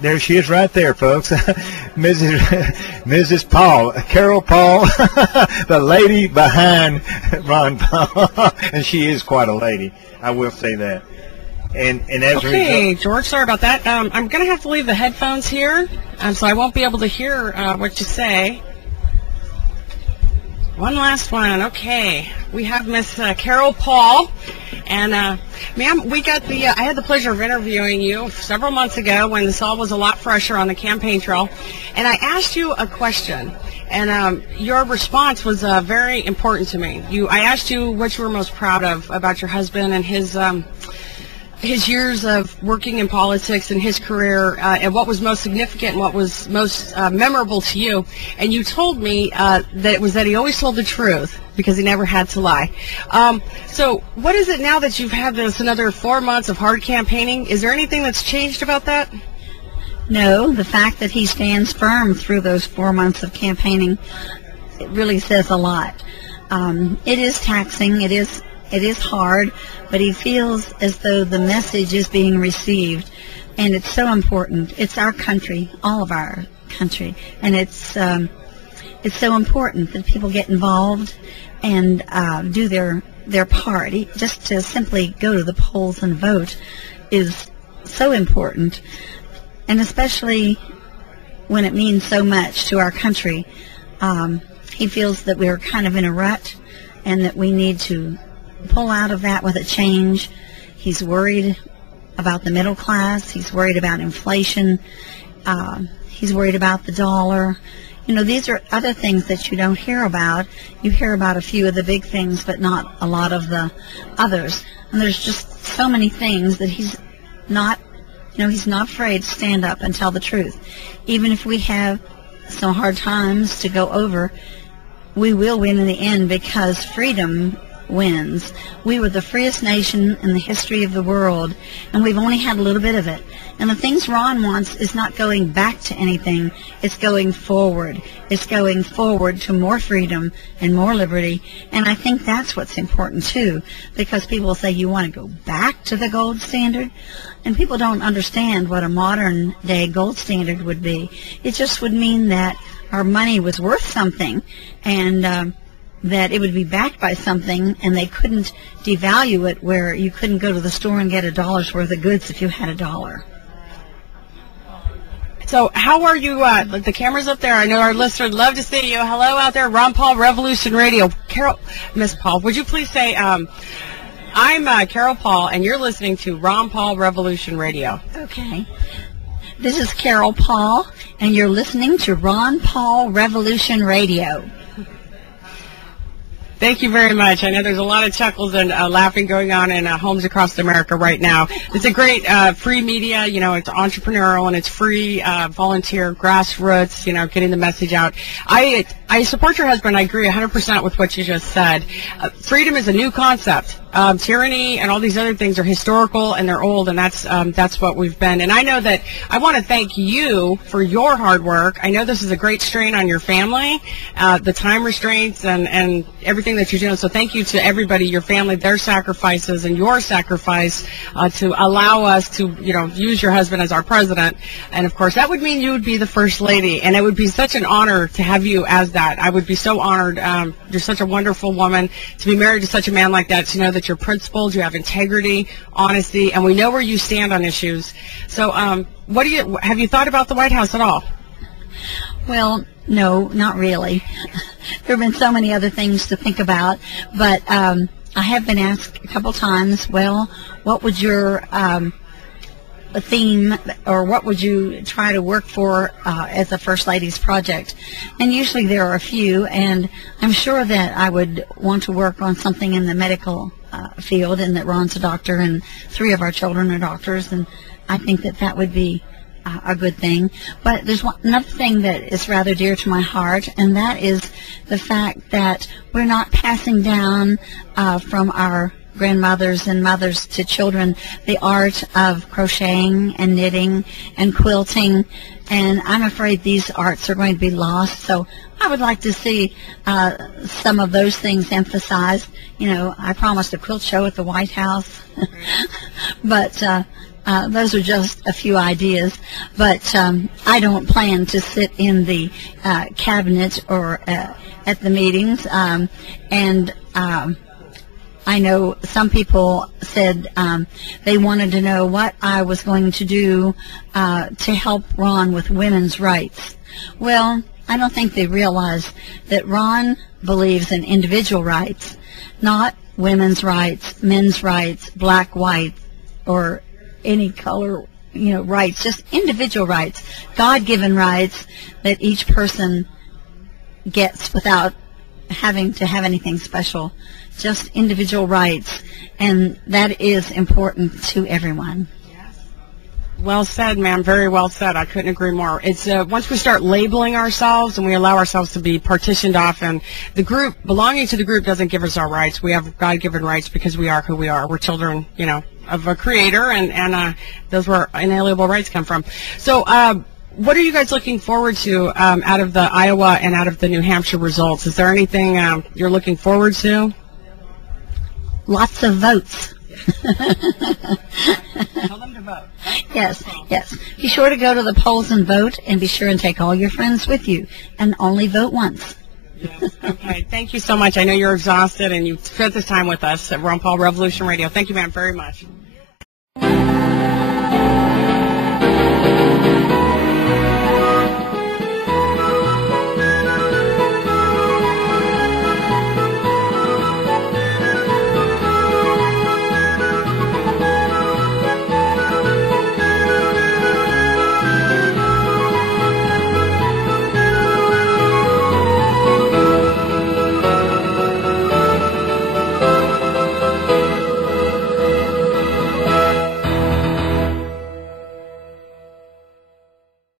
There she is right there, folks. Mrs. Paul, Carol Paul, the lady behind Ron Paul. And she is quite a lady, I will say that. And as okay, George, sorry about that. I'm going to have to leave the headphones here, so I won't be able to hear what you say. One last one. Okay, we have Miss Carol Paul, and ma'am, we got the. I had the pleasure of interviewing you several months ago when this all was a lot fresher on the campaign trail, and I asked you a question, and your response was very important to me. I asked you what you were most proud of about your husband and his years of working in politics and his career, and what was most significant and what was most memorable to you. And you told me that it was that he always told the truth because he never had to lie. So what is it now that you've had this another 4 months of hard campaigning? Is there anything that's changed about that? No, the fact that he stands firm through those 4 months of campaigning, it really says a lot. It is taxing. It is hard, but he feels as though the message is being received, and it's so important. It's our country, all of our country, and it's so important that people get involved and do their part. Just to simply go to the polls and vote is so important, and especially when it means so much to our country. He feels that we're kind of in a rut and that we need to pull out of that with a change. He's worried about the middle class. He's worried about inflation. He's worried about the dollar. You know, these are other things that you don't hear about. You hear about a few of the big things, but not a lot of the others. And there's just so many things that he's not afraid to stand up and tell the truth. Even if we have some hard times to go over, we will win in the end because freedom wins. We were the freest nation in the history of the world, and we've only had a little bit of it. And the things Ron wants is not going back to anything. It's going forward. It's going forward to more freedom and more liberty. And I think that's what's important, too, because people say, you want to go back to the gold standard? And people don't understand what a modern-day gold standard would be. It just would mean that our money was worth something, and that it would be backed by something, and they couldn't devalue it where you couldn't go to the store and get $1's worth of goods if you had $1. So how are you? The camera's up there. I know our listeners would love to see you. Hello out there, Ron Paul Revolution Radio. Carol, Miss Paul, would you please say, I'm Carol Paul, and you're listening to Ron Paul Revolution Radio. Okay. This is Carol Paul, and you're listening to Ron Paul Revolution Radio. Thank you very much. I know there's a lot of chuckles and laughing going on in homes across America right now. It's a great free media. You know, it's entrepreneurial and it's free, volunteer, grassroots, you know, getting the message out. I support your husband. I agree 100% with what you just said. Freedom is a new concept. Tyranny and all these other things are historical and they're old, and that's what we've been. And I know that I want to thank you for your hard work. I know this is a great strain on your family, the time restraints and everything that you're doing. So thank you to everybody, your family, their sacrifices and your sacrifice to allow us to, you know, use your husband as our president. And of course, that would mean you would be the first lady, and it would be such an honor to have you as that. I would be so honored. You're such a wonderful woman to be married to such a man like that. To know that you're principled, you have integrity, honesty, and we know where you stand on issues. So, have you thought about the White House at all? Well, no, not really. There have been so many other things to think about, but I have been asked a couple times, well, what would your theme, or what would you try to work for as a First Lady's project? And usually there are a few, and I'm sure that I would want to work on something in the medical field, and that Ron's a doctor, and 3 of our children are doctors, and I think that that would be a good thing. But there's another thing that is rather dear to my heart, and that is the fact that we're not passing down from our grandmothers and mothers to children the art of crocheting and knitting and quilting, and I'm afraid these arts are going to be lost. So I would like to see some of those things emphasized. You know, I promised a quilt show at the White House, but Those are just a few ideas, but I don't plan to sit in the cabinet or at the meetings. I know some people said they wanted to know what I was going to do to help Ron with women's rights. Well, I don't think they realize that Ron believes in individual rights, not women's rights, men's rights, black, white, or any color, rights, just individual rights, God-given rights that each person gets without having to have anything special, just individual rights, and that is important to everyone. Well said, ma'am. Very well said. I couldn't agree more. It's once we start labeling ourselves and we allow ourselves to be partitioned off, and the group, belonging to the group doesn't give us our rights. We have God-given rights because we are who we are. We're children, of a creator, and those where inalienable rights come from. So what are you guys looking forward to out of the Iowa and out of the New Hampshire results? Is there anything you're looking forward to? Lots of votes. Tell them to vote. Yes. Be sure to go to the polls and vote, and be sure and take all your friends with you, and only vote once. Yes. Okay. Thank you so much. I know you're exhausted, and you've spent this time with us at Ron Paul Revolution Radio. Thank you, ma'am, very much.